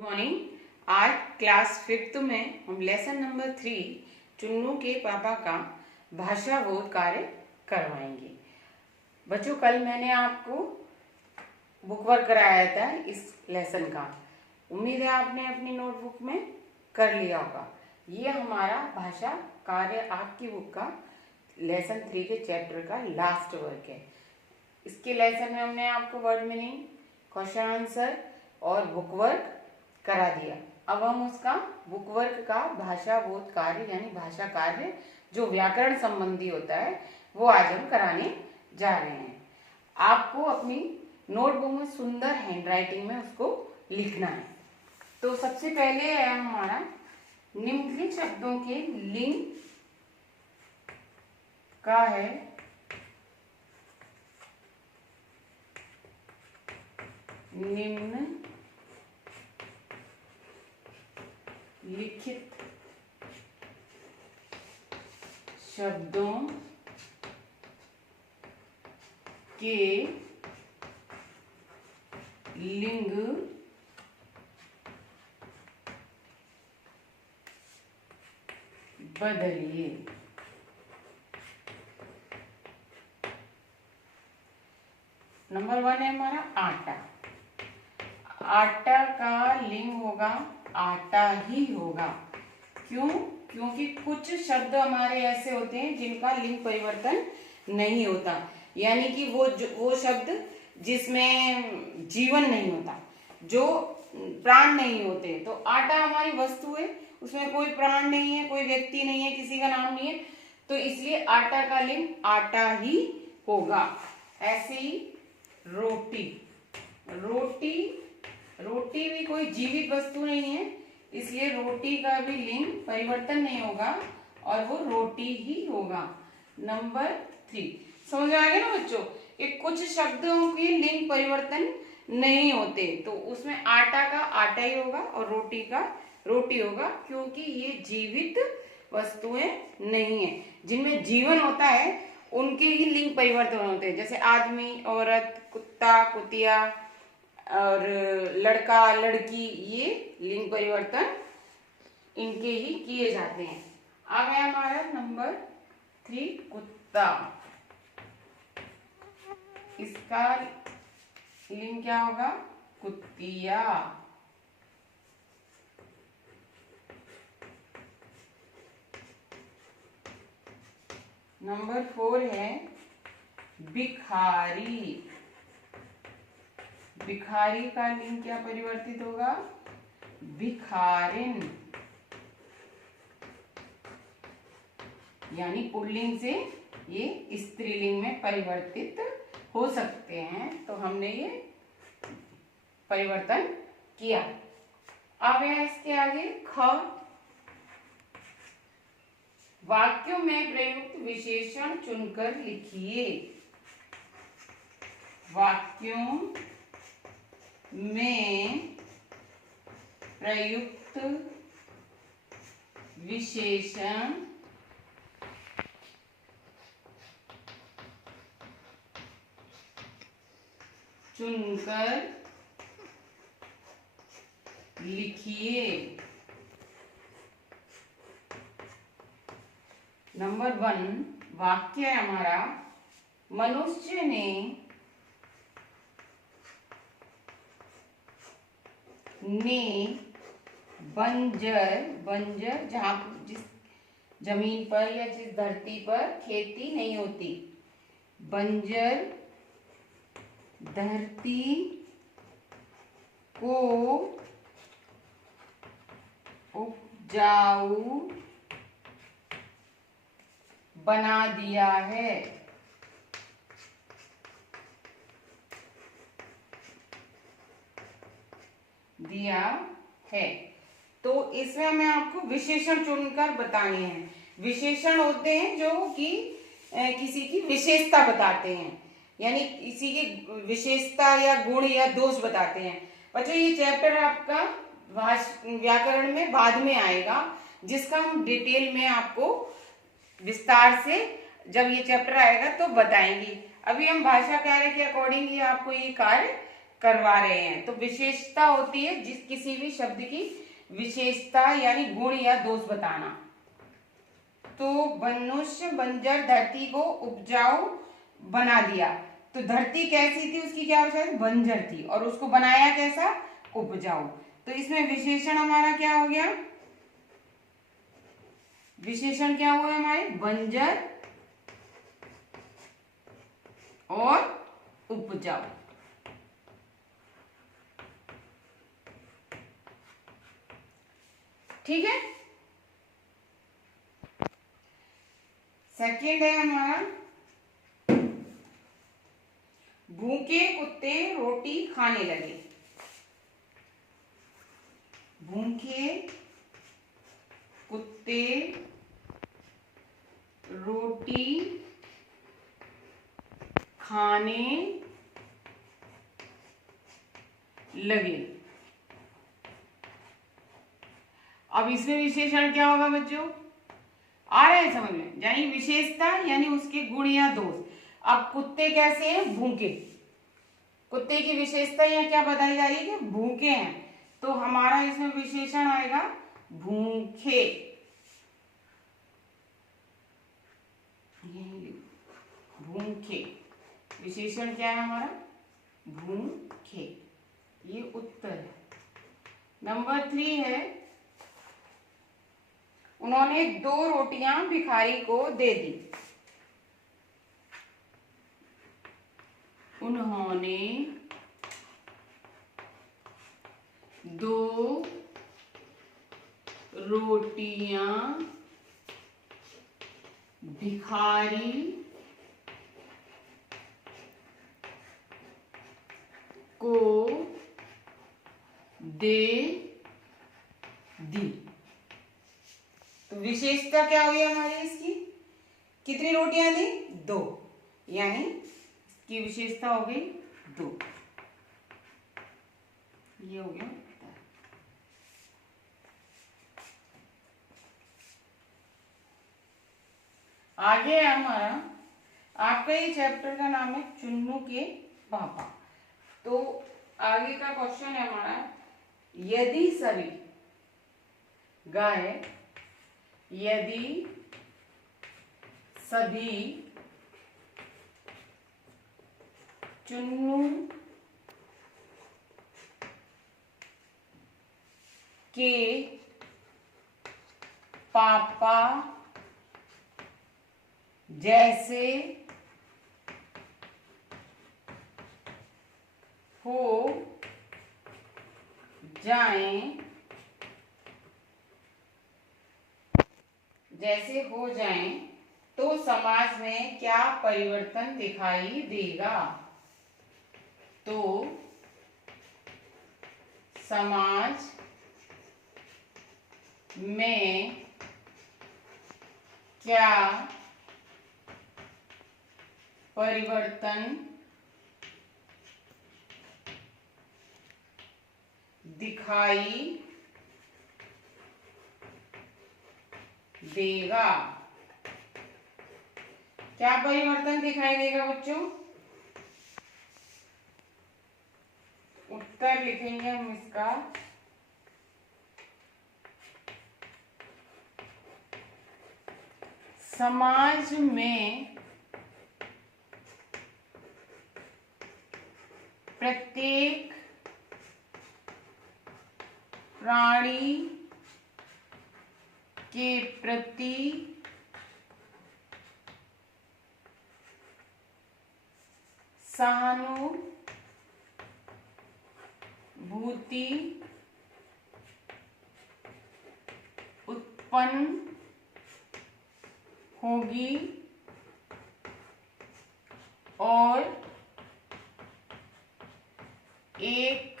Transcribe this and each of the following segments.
Morning. आज class 5th में हम लेसन नंबर 3 चुन्नू के पापा का भाषा बोध कार्य करवाएंगे। बच्चों, कल मैंने आपको बुक वर्क कराया था इस लेसन का। उम्मीद है आपने अपनी नोटबुक में कर लिया होगा। ये हमारा भाषा कार्य आपकी बुक का लेसन 3 के चैप्टर का लास्ट वर्क है। इसके लेसन में हमने आपको वर्ड मीनिंग, क्वेश्चन आंसर और बुक वर्क करा दिया। अब हम उसका बुक वर्क का भाषा बोध कार्य यानी भाषा कार्य जो व्याकरण संबंधी होता है वो आज हम कराने जा रहे हैं। आपको अपनी नोटबुक में सुंदर हैंडराइटिंग में उसको लिखना है। तो सबसे पहले है हमारा निम्नलिखित शब्दों के लिंग का है निम्न लिखित शब्दों के लिंग बदलिए। नंबर 1 है हमारा आटा। आटा का लिंग होगा आटा ही होगा। क्यों? क्योंकि कुछ शब्द हमारे ऐसे होते हैं जिनका लिंग परिवर्तन नहीं होता, यानी कि वो शब्द जिसमें जीवन नहीं होता, जो प्राण नहीं होते। तो आटा हमारी वस्तु है, उसमें कोई प्राण नहीं है, कोई व्यक्ति नहीं है, किसी का नाम नहीं है, तो इसलिए आटा का लिंग आटा ही होगा। ऐसे ही रोटी, रोटी भी कोई जीवित वस्तु नहीं है, इसलिए रोटी का भी लिंग परिवर्तन नहीं होगा और वो रोटी ही होगा। नंबर 3 समझ आ गया ना बच्चों कि कुछ शब्दों की लिंग परिवर्तन नहीं होते, तो उसमें आटा का आटा ही होगा और रोटी का रोटी होगा, क्योंकि ये जीवित वस्तुएं नहीं है। जिनमें जीवन होता है उनके ही लिंग परिवर्तन होते हैं, जैसे आदमी, औरत, कुत्ता, कुतिया और लड़का, लड़की, ये लिंग परिवर्तन इनके ही किए जाते हैं। आ गया हमारा नंबर 3 कुत्ता। इसका लिंग क्या होगा? कुतिया। नंबर 4 है भिखारी। भिखारी का लिंग क्या परिवर्तित होगा? भिखारिन, यानी पुल्लिंग से ये स्त्रीलिंग में परिवर्तित हो सकते हैं, तो हमने ये परिवर्तन किया। अब है इसके आगे ख। वाक्यों में प्रयुक्त विशेषण चुनकर लिखिए। वाक्यों में प्रयुक्त विशेषण चुनकर लिखिए। नंबर 1 वाक्य है हमारा, मनुष्य ने बंजर जहां जिस जमीन पर या जिस धरती पर खेती नहीं होती, बंजर धरती को उपजाऊ बना दिया है। तो इसमें हमें आपको विशेषण चुनकर बताने हैं। विशेषण होते हैं जो कि किसी की विशेषता बताते हैं, यानी किसी की विशेषता या गुण या दोष बताते हैं। बच्चों, ये चैप्टर आपका व्याकरण में बाद में आएगा, जिसका हम डिटेल में आपको विस्तार से जब ये चैप्टर आएगा तो बताएंगे। अभी हम भाषा कार्य के अकॉर्डिंग ही आपको ये कार्य करवा रहे हैं। तो विशेषता होती है जिस किसी भी शब्द की विशेषता यानी गुण या दोष बताना। तो मनुष्य बंजर धरती को उपजाऊ बना दिया। तो धरती कैसी थी, उसकी क्या वजह, बंजर थी, और उसको बनाया कैसा, उपजाऊ। तो इसमें विशेषण हमारा क्या हो गया, विशेषण क्या हुआ हमारे, बंजर और उपजाऊ। ठीक है। सेकेंड है हमारा, भूखे कुत्ते रोटी खाने लगे। भूखे कुत्ते रोटी खाने लगे। अब इसमें विशेषण क्या होगा बच्चों, आ रहा है समझ में, यानी विशेषता यानी उसके गुण या दोष। अब कुत्ते कैसे हैं, भूखे। कुत्ते की विशेषता यहाँ क्या बताई जा रही है कि भूखे हैं, तो हमारा इसमें विशेषण आएगा भूखे। भूखे विशेषण क्या है हमारा, भूखे। ये उत्तर है। नंबर 3 है, उन्होंने 2 रोटियां भिखारी को दे दी। उन्होंने 2 रोटियां भिखारी को दे दी। तो विशेषता क्या हुई हमारी इसकी, कितनी रोटियां दी, 2, यानी इसकी विशेषता हो गई 2। ये हो गया। आगे हमारा, आपका ये चैप्टर का नाम है चुन्नू के पापा। तो आगे का क्वेश्चन है हमारा, यदि सभी गाय, यदि सभी चुन्नू के पापा जैसे हो जाएं, जैसे हो जाएं, तो समाज में क्या परिवर्तन दिखाई देगा। तो समाज में क्या परिवर्तन दिखाई देगा। क्या परिवर्तन दिखाई देगा बच्चों, उत्तर लिखेंगे हम इसका, समाज में प्रत्येक प्राणी के प्रति सहानुभूति उत्पन्न होगी और एक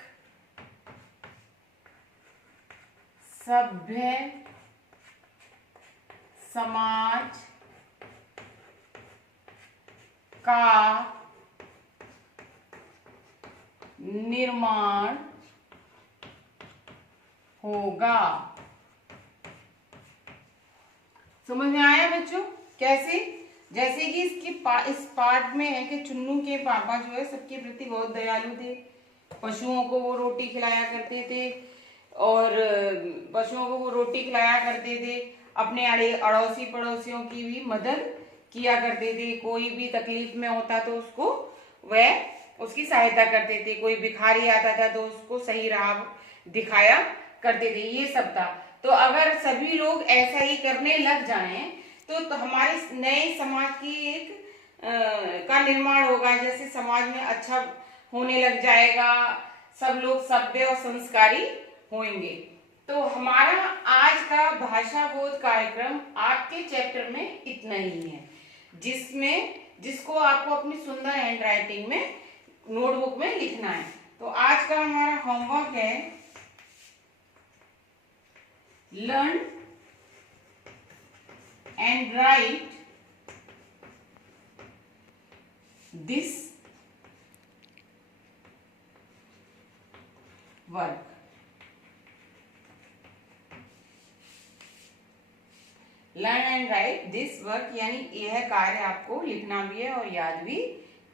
सभ्य समाज का निर्माण होगा। समझ में आया बच्चों, कैसे, जैसे कि इस पार्ट में है कि चुन्नू के पापा जो है सबके प्रति बहुत दयालु थे, पशुओं को वो रोटी खिलाया करते थे और पशुओं को वो रोटी खिलाया करते थे। अपने अड़ोसी पड़ोसियों की भी मदद किया करते थे। कोई भी तकलीफ में होता तो उसको वह उसकी सहायता करते थे। कोई भिखारी आता था तो उसको सही राह दिखाया करते थे। ये सब था। तो अगर सभी लोग ऐसा ही करने लग जाएं तो हमारे नए समाज की एक का निर्माण होगा। जैसे समाज में अच्छा होने लग जाएगा, सब लोग सभ्य और संस्कारी होंगे। तो हमारा आज का भाषा बोध कार्यक्रम आपके चैप्टर में इतना ही है, जिसको आपको अपनी सुंदर हैंड राइटिंग में नोटबुक में लिखना है। तो आज का हमारा होमवर्क है learn and right this work. Learn and right this work यानी यह कार्य आपको लिखना भी है और याद भी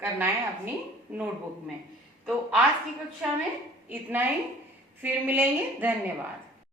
करना है अपनी नोटबुक में। तो आज की कक्षा में इतना ही, फिर मिलेंगे। धन्यवाद।